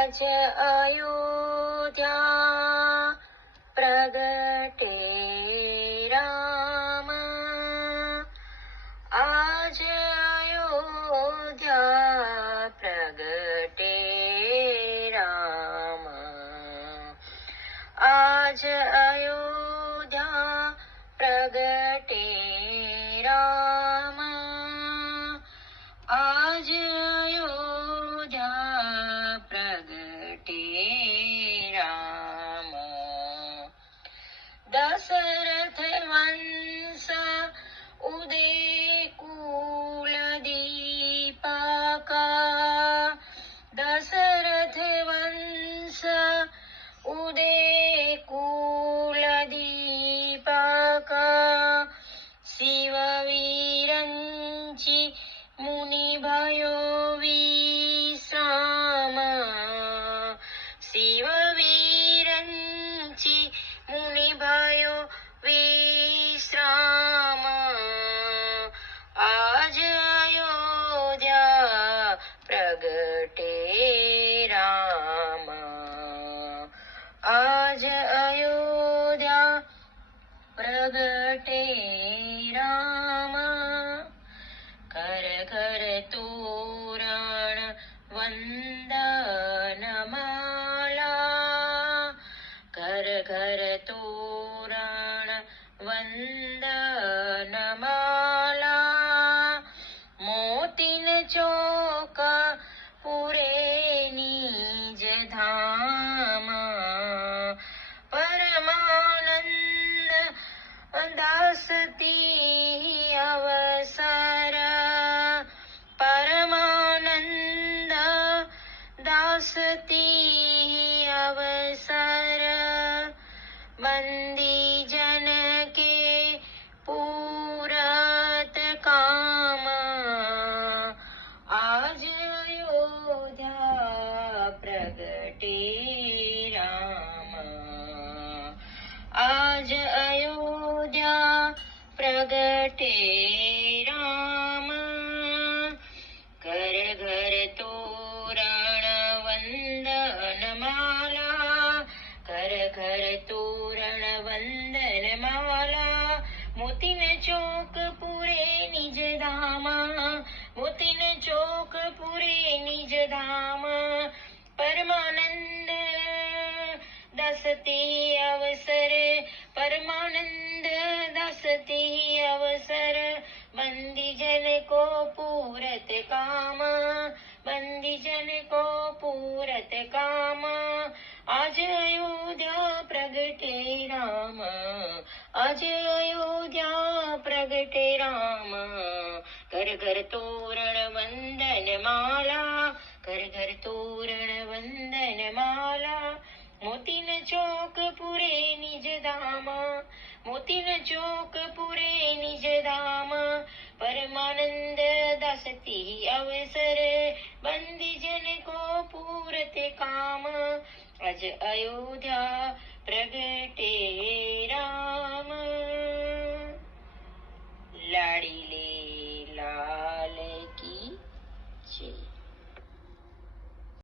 आज अयोध्या प्रगटे राम। आज अयोध्या प्रगटे राम। आज अयोध्या प्रगटे राम। आज अयोध्या प्रगटे राम। दशरथ वंश उदय कुल दीपका। दशरथ वंश उदय कुल दीपका। शिव विरंची मुनि भयो विश्राम। शिव विरंची मुनि भयो विश्राम। आज अयोध्या प्रगटे राम। आज अयोध्या प्रगटे राम। कर घर तोरण वंदन माला। घर घर तोरण वंदन माला। मोतीन चौक पुरे निज धाम। परमानंद दासती अवसर। परमानंद दासती अवसर। बंदी जन के पूरत काम। आज अयोध्या प्रगटे राम। आज अयोध्या प्रगटे राम। घर घर तोरण वंदन माला। घर घर तोरण वंदन माला। मोतीन चौक पुरे निज धाम। मोतीन चौक पुरे निज धाम। परमानंद दासते अवसर। परमानंद दासते अवसर। बंदी जन को पूरत काम। बंदी जन को पूरत काम। आज अयोध्या प्रगटे राम। आज अयोध्या प्रगटे राम। घर घर तोरण वंदन माला। घर घर तोरण वंदन माला। मोतीन चौक पुरे निज धाम। मोतीन चौक पुरे निज धाम। परमानंद दासती अवसर। बंदी जन को पूरत काम। आज अयोध्या प्रगटे राम। लाड़ी